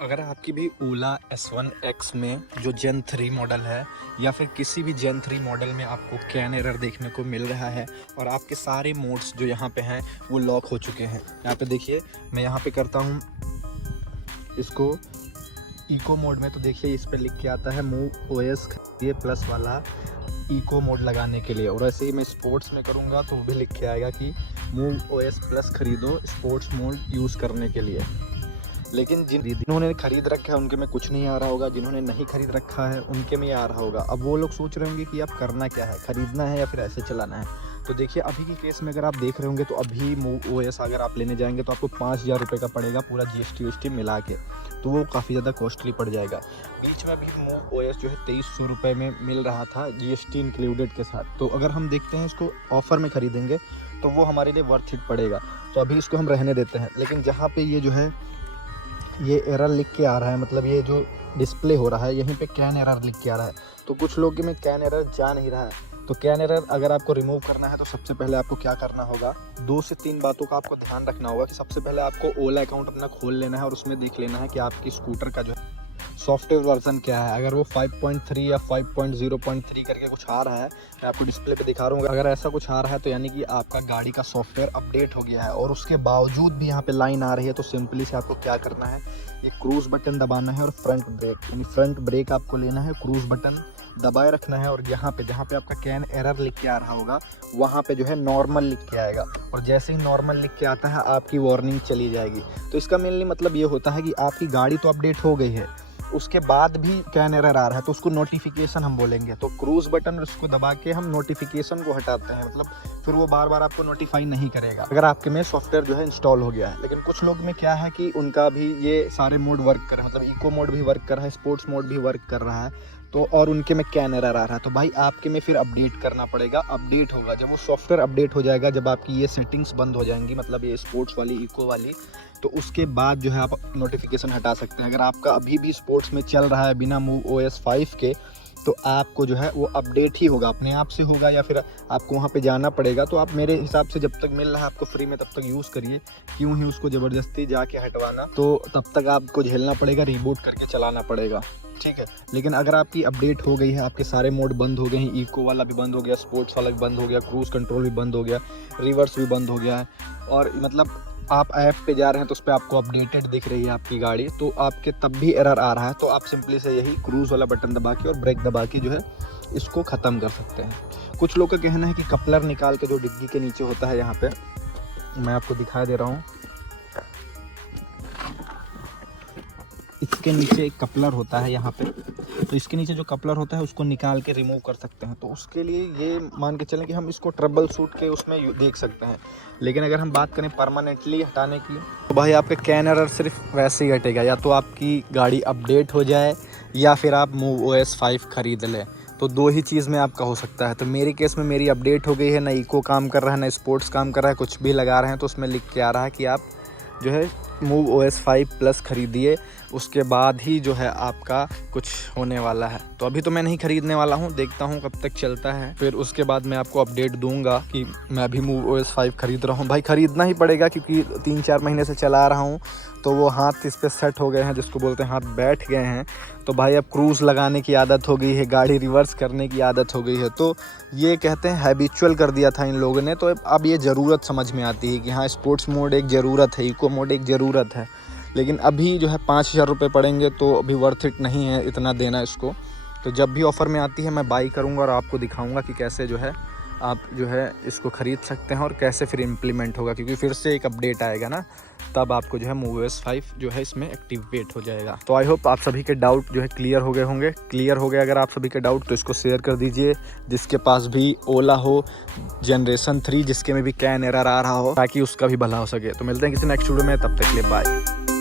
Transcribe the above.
अगर आपकी भी ओला S1X में जो जेन 3 मॉडल है या फिर किसी भी जेन 3 मॉडल में आपको कैन एरर देखने को मिल रहा है और आपके सारे मोड्स जो यहाँ पे हैं वो लॉक हो चुके हैं। यहाँ पे देखिए, मैं यहाँ पे करता हूँ इसको इको मोड में, तो देखिए इस पर लिख के आता है मूव OS ये प्लस वाला इको मोड लगाने के लिए। और ऐसे ही मैं स्पोर्ट्स में करूँगा तो वो भी लिख के आएगा कि मूव OS प्लस खरीदो स्पोर्ट्स मोड यूज़ करने के लिए। लेकिन जिन्होंने खरीद रखा है उनके में कुछ नहीं आ रहा होगा, जिन्होंने नहीं खरीद रखा है उनके में आ रहा होगा। अब वो लोग सोच रहे होंगे कि अब करना क्या है, खरीदना है या फिर ऐसे चलाना है। तो देखिए अभी के केस में अगर आप देख रहे होंगे तो अभी मूव OS अगर आप लेने जाएंगे तो आपको 5,000 रुपये का पड़ेगा पूरा GST मिला के, तो वो काफ़ी ज़्यादा कॉस्टली पड़ जाएगा। बीच में अभी मूव OS जो है 2300 रुपये में मिल रहा था GST इंक्लूडेड के साथ। तो अगर हम देखते हैं इसको ऑफ़र में ख़रीदेंगे तो वो हमारे लिए वर्थ इट पड़ेगा। तो अभी इसको हम रहने देते हैं। लेकिन जहाँ पे ये जो है ये एरर लिख के आ रहा है, मतलब ये जो डिस्प्ले हो रहा है यहीं पे कैन एरर लिख के आ रहा है, तो कुछ लोग में कैन एरर जा नहीं रहा है। तो कैन एरर अगर आपको रिमूव करना है तो सबसे पहले आपको क्या करना होगा, 2 से 3 बातों का आपको ध्यान रखना होगा कि सबसे पहले आपको ओला अकाउंट अपना खोल लेना है और उसमें देख लेना है कि आपकी स्कूटर का जो है सॉफ्टवेयर वर्जन क्या है। अगर वो 5.3 या 5.0.3 करके कुछ आ रहा है, मैं आपको डिस्प्ले पे दिखा रहा हूँ, अगर ऐसा कुछ आ रहा है तो यानी कि आपका गाड़ी का सॉफ्टवेयर अपडेट हो गया है। और उसके बावजूद भी यहाँ पे लाइन आ रही है तो सिंपली से आपको क्या करना है, ये क्रूज़ बटन दबाना है और फ्रंट ब्रेक यानी फ्रंट ब्रेक आपको लेना है, क्रूज़ बटन दबाए रखना है। और यहाँ पे जहाँ पे आपका कैन एरर लिख के आ रहा होगा वहाँ पे जो है नॉर्मल लिख के आएगा, और जैसे ही नॉर्मल लिख के आता है आपकी वार्निंग चली जाएगी। तो इसका मेनली मतलब ये होता है कि आपकी गाड़ी तो अपडेट हो गई है, उसके बाद भी कैन एरर आ रहा है तो उसको नोटिफिकेशन हम बोलेंगे। तो क्रूज़ बटन उसको दबा के हम नोटिफिकेशन को हटाते हैं, मतलब फिर वो बार बार आपको नोटिफाई नहीं करेगा अगर आपके में सॉफ्टवेयर जो है इंस्टॉल हो गया है। लेकिन कुछ लोग में क्या है कि उनका भी ये सारे मोड वर्क कर रहे हैं, मतलब इको मोड भी वर्क कर रहा है, स्पोर्ट्स मोड भी वर्क कर रहा है, तो और उनके में कैन एरर आ रहा है। तो भाई आपके में फिर अपडेट करना पड़ेगा। अपडेट होगा जब वो सॉफ्टवेयर अपडेट हो जाएगा, जब आपकी ये सेटिंग्स बंद हो जाएंगी, मतलब ये स्पोर्ट्स वाली इको वाली, तो उसके बाद जो है आप नोटिफिकेशन हटा सकते हैं। अगर आपका अभी भी स्पोर्ट्स में चल रहा है बिना मूव OS 5 के, तो आपको जो है वो अपडेट ही होगा, अपने आप से होगा, या फिर आपको वहाँ पे जाना पड़ेगा। तो आप मेरे हिसाब से जब तक मिल रहा है आपको फ्री में तब तक यूज़ करिए, क्यों ही उसको ज़बरदस्ती जाके हटवाना, तो तब तक आपको झेलना पड़ेगा, रिबूट करके चलाना पड़ेगा, ठीक है। लेकिन अगर आपकी अपडेट हो गई है, आपके सारे मोड बंद हो गए हैं, इको वाला भी बंद हो गया, स्पोर्ट्स वाला भी बंद हो गया, क्रूज़ कंट्रोल भी बंद हो गया, रिवर्स भी बंद हो गया है, और मतलब आप ऐप पे जा रहे हैं तो उस पर आपको अपडेटेड दिख रही है आपकी गाड़ी, तो आपके तब भी एरर आ रहा है, तो आप सिंपली से यही क्रूज़ वाला बटन दबा के और ब्रेक दबा के जो है इसको ख़त्म कर सकते हैं। कुछ लोग का कहना है कि कपलर निकाल के जो डिग्गी के नीचे होता है, यहाँ पे मैं आपको दिखा दे रहा हूँ, इसके नीचे एक कपलर होता है यहाँ पे, तो इसके नीचे जो कपलर होता है उसको निकाल के रिमूव कर सकते हैं। तो उसके लिए ये मान के चलें कि हम इसको ट्रबल शूट के उसमें देख सकते हैं। लेकिन अगर हम बात करें परमानेंटली हटाने की, तो भाई आपके कैन एरर सिर्फ वैसे ही हटेगा, या तो आपकी गाड़ी अपडेट हो जाए या फिर आप मूव OS 5 खरीद लें, तो 2 ही चीज़ में आपका हो सकता है। तो मेरे केस में मेरी अपडेट हो गई है, ना इको काम कर रहा है ना स्पोर्ट्स काम कर रहा है, कुछ भी लगा रहे हैं तो उसमें लिख के आ रहा है कि आप जो है मूव OS 5 प्लस खरीदिए, उसके बाद ही जो है आपका कुछ होने वाला है। तो अभी तो मैं नहीं खरीदने वाला हूँ, देखता हूँ कब तक चलता है, फिर उसके बाद मैं आपको अपडेट दूंगा कि मैं अभी मूव OS 5 खरीद रहा हूँ। भाई खरीदना ही पड़ेगा क्योंकि 3-4 महीने से चला रहा हूँ, तो वो हाथ इस पर सेट हो गए हैं, जिसको बोलते हैं हाथ बैठ गए हैं। तो भाई अब क्रूज़ लगाने की आदत हो गई है, गाड़ी रिवर्स करने की आदत हो गई है, तो ये कहते हैं हैबिचुअल कर दिया था इन लोगों ने। तो अब ये ज़रूरत समझ में आती है कि हाँ स्पोर्ट्स मोड एक ज़रूरत है, इको मोड एक ज़रूरत है। लेकिन अभी जो है 5,000 रुपये पड़ेंगे तो अभी वर्थ इट नहीं है इतना देना इसको। तो जब भी ऑफ़र में आती है मैं बाई करूँगा और आपको दिखाऊँगा कि कैसे जो है आप जो है इसको ख़रीद सकते हैं और कैसे फिर इम्प्लीमेंट होगा, क्योंकि फिर से एक अपडेट आएगा ना, तब आपको जो है मूव OS 5 जो है इसमें एक्टिवेट हो जाएगा। तो आई होप आप सभी के डाउट जो है क्लियर हो गए होंगे। क्लियर हो गए अगर आप सभी के डाउट तो इसको शेयर कर दीजिए, जिसके पास भी ओला हो जनरेशन 3 जिसके में भी कैन एरर आ रहा हो, ताकि उसका भी भला हो सके। तो मिलते हैं किसी नेक्स्ट वीडियो में, तब तक के लिए बाय।